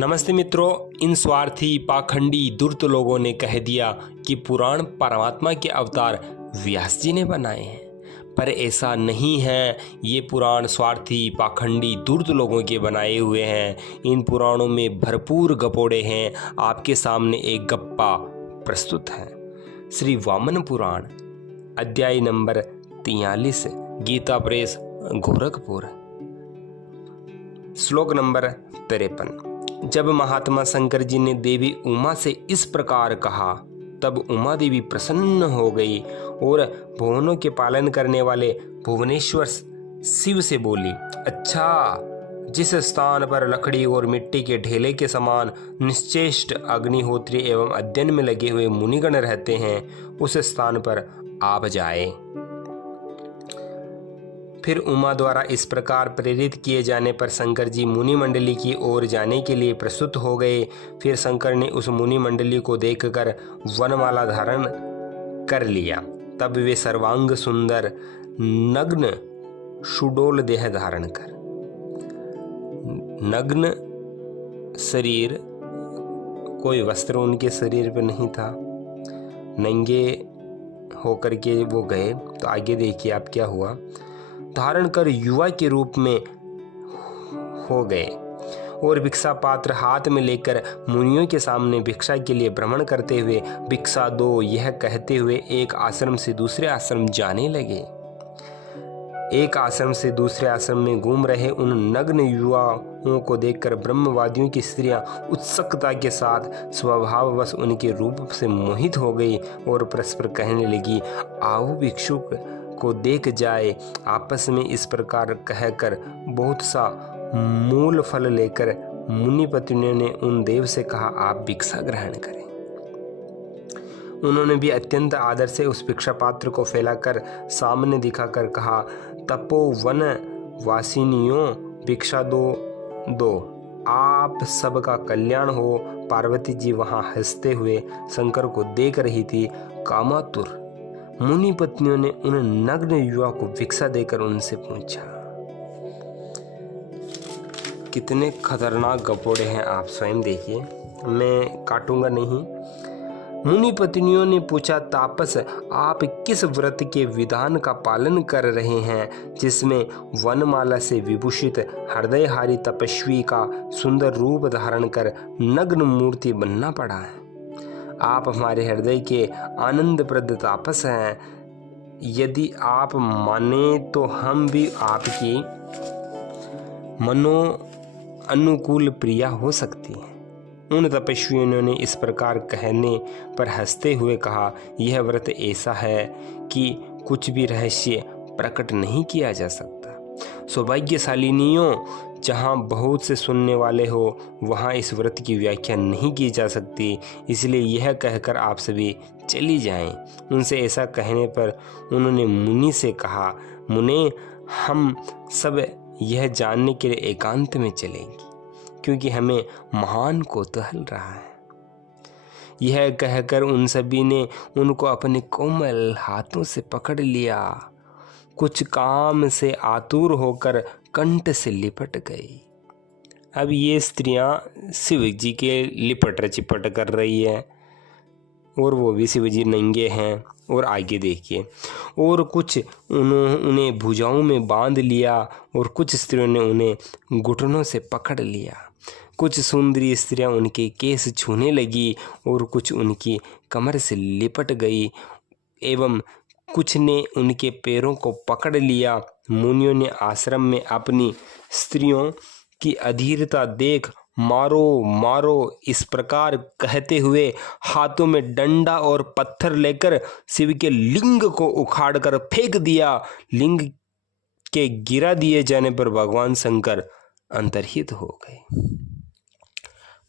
नमस्ते मित्रों, इन स्वार्थी पाखंडी दुर्त लोगों ने कह दिया कि पुराण परमात्मा के अवतार व्यास जी ने बनाए हैं, पर ऐसा नहीं है। ये पुराण स्वार्थी पाखंडी दुर्त लोगों के बनाए हुए हैं। इन पुराणों में भरपूर गपोड़े हैं। आपके सामने एक गप्पा प्रस्तुत है। श्री वामन पुराण अध्याय नंबर 43, गीता प्रेस गोरखपुर, श्लोक नंबर 53। जब महात्मा शंकर जी ने देवी उमा से इस प्रकार कहा, तब उमा देवी प्रसन्न हो गई और भुवनों के पालन करने वाले भुवनेश्वर शिव से बोली, अच्छा, जिस स्थान पर लकड़ी और मिट्टी के ढेले के समान निश्चेष्ट अग्निहोत्री एवं अध्ययन में लगे हुए मुनिगण रहते हैं, उस स्थान पर आप जाए। फिर उमा द्वारा इस प्रकार प्रेरित किए जाने पर शंकर जी मुनि मंडली की ओर जाने के लिए प्रस्तुत हो गए। फिर शंकर ने उस मुनि मंडली को देखकर वनमाला धारण कर लिया। तब वे सर्वांग सुंदर नग्न सुडोल देह धारण कर, नग्न शरीर, कोई वस्त्र उनके शरीर पर नहीं था, नंगे होकर के वो गए। तो आगे देखिए आप क्या हुआ। धारण कर युवा के रूप में हो गए और भिक्षा पात्र हाथ में लेकर मुनियों के सामने भिक्षा के लिए भ्रमण करते हुए भिक्षा दो, यह कहते हुए एक आश्रम से दूसरे आश्रम जाने लगे। एक आश्रम से दूसरे आश्रम में घूम रहे उन नग्न युवाओं को देखकर ब्रह्मवादियों की स्त्रियां उत्सुकता के साथ स्वभाववश उनके रूप से मोहित हो गई और परस्पर कहने लगी, आओ भिक्षुक को देख जाए। आपस में इस प्रकार कहकर बहुत सा मूल फल लेकर मुनि पत्नियों ने उन देव से कहा, आप भिक्षा ग्रहण करें। उन्होंने भी अत्यंत आदर से उस भिक्षा पात्र को फैलाकर सामने दिखाकर कहा, तपोवन वासिनियों, भिक्षा दो, आप सबका कल्याण हो। पार्वती जी वहां हंसते हुए शंकर को देख रही थी। कामातुर मुनि पत्नियों ने उन नग्न युवा को भिक्षा देकर उनसे पूछा। कितने खतरनाक गपोड़े हैं, आप स्वयं देखिए, मैं काटूंगा नहीं। मुनि पत्नियों ने पूछा, तापस, आप किस व्रत के विधान का पालन कर रहे हैं जिसमें वनमाला से विभूषित हृदयहारी तपस्वी का सुंदर रूप धारण कर नग्न मूर्ति बनना पड़ा है? आप हमारे हृदय के आनंदप्रद तापस हैं। यदि आप माने तो हम भी आपकी मनो अनुकूल प्रिया हो सकती हैं। उन तपस्वियों ने इस प्रकार कहने पर हंसते हुए कहा, यह व्रत ऐसा है कि कुछ भी रहस्य प्रकट नहीं किया जा सकता। सौभाग्यशालिनियों, जहाँ बहुत से सुनने वाले हो वहाँ इस व्रत की व्याख्या नहीं की जा सकती, इसलिए यह कहकर आप सभी चली जाएं। उनसे ऐसा कहने पर उन्होंने मुनि से कहा, मुने, हम सब यह जानने के लिए एकांत में चलेंगे, क्योंकि हमें महान कौतूहल रहा है। यह कहकर उन सभी ने उनको अपने कोमल हाथों से पकड़ लिया। कुछ काम से आतुर होकर कंठ से लिपट गई। अब ये स्त्रियां शिव जी के लिपट चिपट कर रही है और वो भी शिव जी नंगे हैं। और आगे देखिए, और कुछ उन्हें भुजाओं में बांध लिया और कुछ स्त्रियों ने उन्हें घुटनों से पकड़ लिया। कुछ सुंदरी स्त्रियां उनके केस छूने लगी और कुछ उनकी कमर से लिपट गई एवं कुछ ने उनके पैरों को पकड़ लिया। मुनियों ने आश्रम में अपनी स्त्रियों की अधीरता देख मारो मारो इस प्रकार कहते हुए हाथों में डंडा और पत्थर लेकर शिव के लिंग को उखाड़कर फेंक दिया। लिंग के गिरा दिए जाने पर भगवान शंकर अंतर्हित हो गए।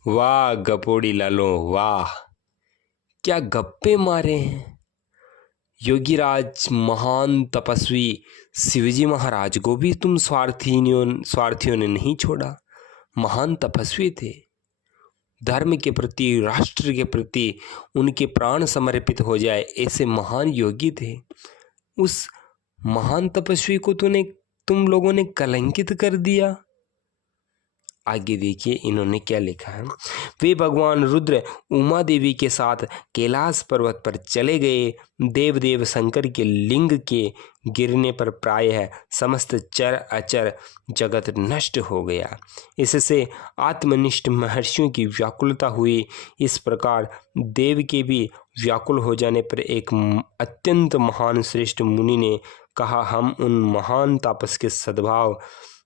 वाह गपोड़ी लालो, वाह, क्या गप्पे मारे हैं। योगीराज महान तपस्वी शिवजी महाराज को भी तुम स्वार्थियों ने नहीं छोड़ा। महान तपस्वी थे, धर्म के प्रति, राष्ट्र के प्रति उनके प्राण समर्पित हो जाए ऐसे महान योगी थे। उस महान तपस्वी को तुम लोगों ने कलंकित कर दिया। आगे देखिए इन्होंने क्या लिखा है। वे भगवान रुद्र उमा देवी के साथ कैलाश पर्वत पर चले गए। देवदेव शंकर के लिंग के गिरने पर प्रायः समस्त चर अचर जगत नष्ट हो गया। इससे आत्मनिष्ठ महर्षियों की व्याकुलता हुई। इस प्रकार देव के भी व्याकुल हो जाने पर एक अत्यंत महान श्रेष्ठ मुनि ने कहा, हम उन महान तापस के सद्भाव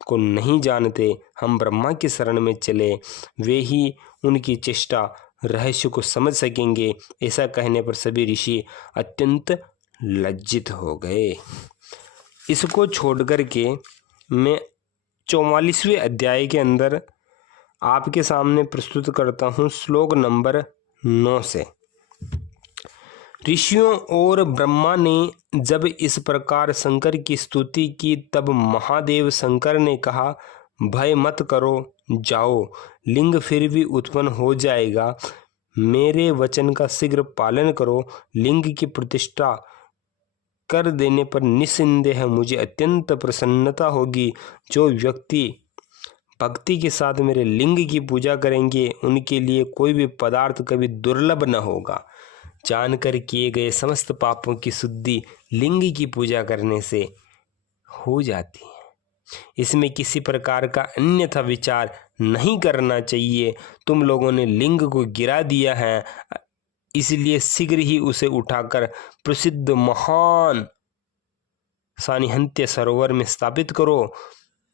को नहीं जानते, हम ब्रह्मा की शरण में चले, वे ही उनकी चेष्टा रहस्य को समझ सकेंगे। ऐसा कहने पर सभी ऋषि अत्यंत लज्जित हो गए। इसको छोड़कर के मैं 44वें अध्याय के अंदर आपके सामने प्रस्तुत करता हूँ श्लोक नंबर 9 से। ऋषियों और ब्रह्मा ने जब इस प्रकार शंकर की स्तुति की, तब महादेव शंकर ने कहा, भय मत करो, जाओ, लिंग फिर भी उत्पन्न हो जाएगा। मेरे वचन का शीघ्र पालन करो। लिंग की प्रतिष्ठा कर देने पर निस्संदेह मुझे अत्यंत प्रसन्नता होगी। जो व्यक्ति भक्ति के साथ मेरे लिंग की पूजा करेंगे, उनके लिए कोई भी पदार्थ कभी दुर्लभ न होगा। जानकर किए गए समस्त पापों की शुद्धि लिंग की पूजा करने से हो जाती है। इसमें किसी प्रकार का अन्यथा विचार नहीं करना चाहिए। तुम लोगों ने लिंग को गिरा दिया है, इसलिए शीघ्र ही उसे उठाकर प्रसिद्ध महान सानिहंत्य सरोवर में स्थापित करो।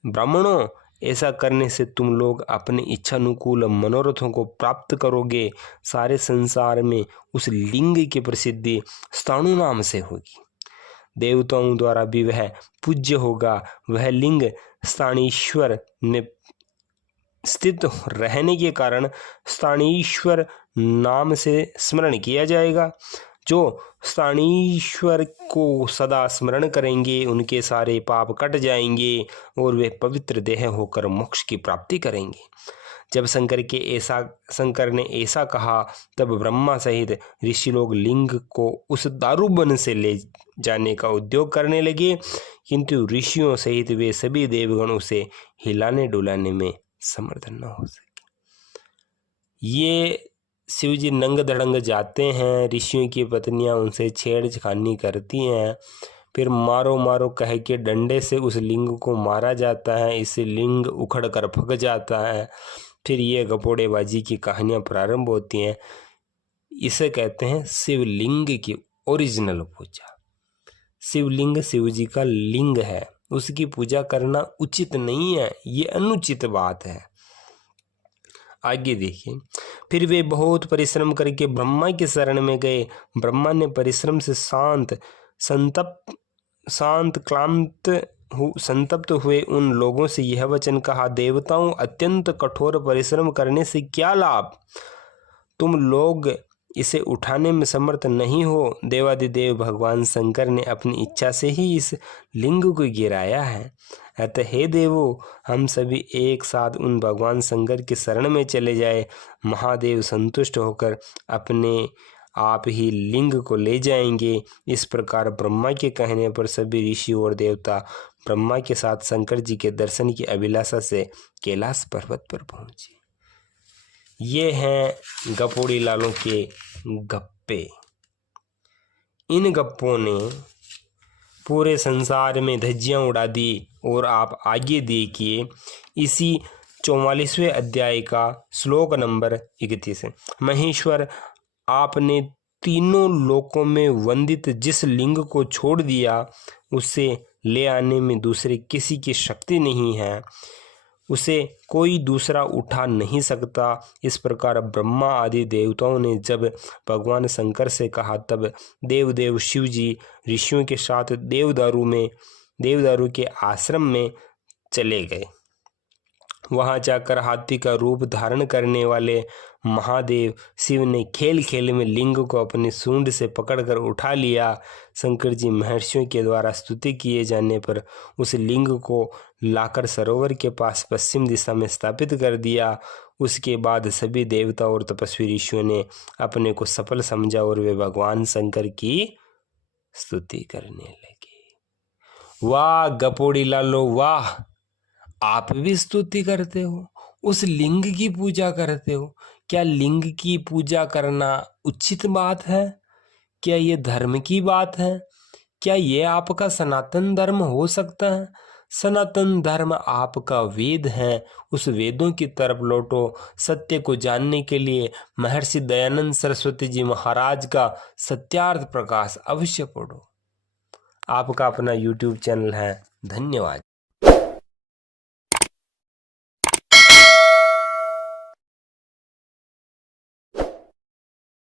ब्राह्मणों, ऐसा करने से तुम लोग अपने इच्छानुकूल मनोरथों को प्राप्त करोगे। सारे संसार में उस लिंग की प्रसिद्धि स्थाणु नाम से होगी। देवताओं द्वारा भी वह पूज्य होगा। वह लिंग स्थानीश्वर में स्थित रहने के कारण स्थानीश्वर नाम से स्मरण किया जाएगा। जो स्थानीश्वर को सदा स्मरण करेंगे, उनके सारे पाप कट जाएंगे और वे पवित्र देह होकर मोक्ष की प्राप्ति करेंगे। जब शंकर ने ऐसा कहा, तब ब्रह्मा सहित ऋषि लोग लिंग को उस दारुबन से ले जाने का उद्योग करने लगे, किंतु ऋषियों सहित वे सभी देवगण उसे हिलाने डुलाने में समर्थ न हो सके। ये शिव जी नंग धड़ंग जाते हैं, ऋषियों की पत्नियां उनसे छेड़खानी करती हैं, फिर मारो मारो कह के डंडे से उस लिंग को मारा जाता है। इससे लिंग उखड़ कर फक जाता है। फिर ये गपोड़ेबाजी की कहानियां प्रारंभ होती हैं। इसे कहते हैं शिवलिंग की ओरिजिनल पूजा। शिवलिंग शिव जी का लिंग है, उसकी पूजा करना उचित नहीं है, ये अनुचित बात है। आगे देखिए, फिर वे बहुत परिश्रम करके ब्रह्मा की शरण में गए। ब्रह्मा ने परिश्रम से संतप्त हुए उन लोगों से यह वचन कहा, देवताओं, अत्यंत कठोर परिश्रम करने से क्या लाभ? तुम लोग इसे उठाने में समर्थ नहीं हो। देवादिदेव भगवान शंकर ने अपनी इच्छा से ही इस लिंग को गिराया है। अतः हे देवो, हम सभी एक साथ उन भगवान शंकर की शरण में चले जाए। महादेव संतुष्ट होकर अपने आप ही लिंग को ले जाएंगे। इस प्रकार ब्रह्मा के कहने पर सभी ऋषि और देवता ब्रह्मा के साथ शंकर जी के दर्शन की अभिलाषा से कैलाश पर्वत पर पहुंचे। ये हैं गपोड़ी लालों के गप्पे। इन गप्पों ने पूरे संसार में धज्जियां उड़ा दी। और आप आगे देखिए इसी 44वें अध्याय का श्लोक नंबर 31। महेश्वर, आपने तीनों लोकों में वंदित जिस लिंग को छोड़ दिया, उसे ले आने में दूसरे किसी की शक्ति नहीं है, उसे कोई दूसरा उठा नहीं सकता। इस प्रकार ब्रह्मा आदि देवताओं ने जब भगवान शंकर से कहा, तब देवदेव शिव जी ऋषियों के साथ देवदारू के आश्रम में चले गए। वहां जाकर हाथी का रूप धारण करने वाले महादेव शिव ने खेल खेल में लिंग को अपनी सूंड से पकड़कर उठा लिया। शंकर जी महर्षियों के द्वारा स्तुति किए जाने पर उस लिंग को लाकर सरोवर के पास पश्चिम दिशा में स्थापित कर दिया। उसके बाद सभी देवता और तपस्वी ऋषियों ने अपने को सफल समझा और वे भगवान शंकर की स्तुति करने लगे। वाह गपोड़ी लालो वाह, आप भी स्तुति करते हो उस लिंग की पूजा करते हो। क्या लिंग की पूजा करना उचित बात है? क्या ये धर्म की बात है? क्या ये आपका सनातन धर्म हो सकता है? सनातन धर्म आपका वेद है। उस वेदों की तरफ लौटो। सत्य को जानने के लिए महर्षि दयानंद सरस्वती जी महाराज का सत्यार्थ प्रकाश अवश्य पढ़ो। आपका अपना YouTube चैनल है। धन्यवाद।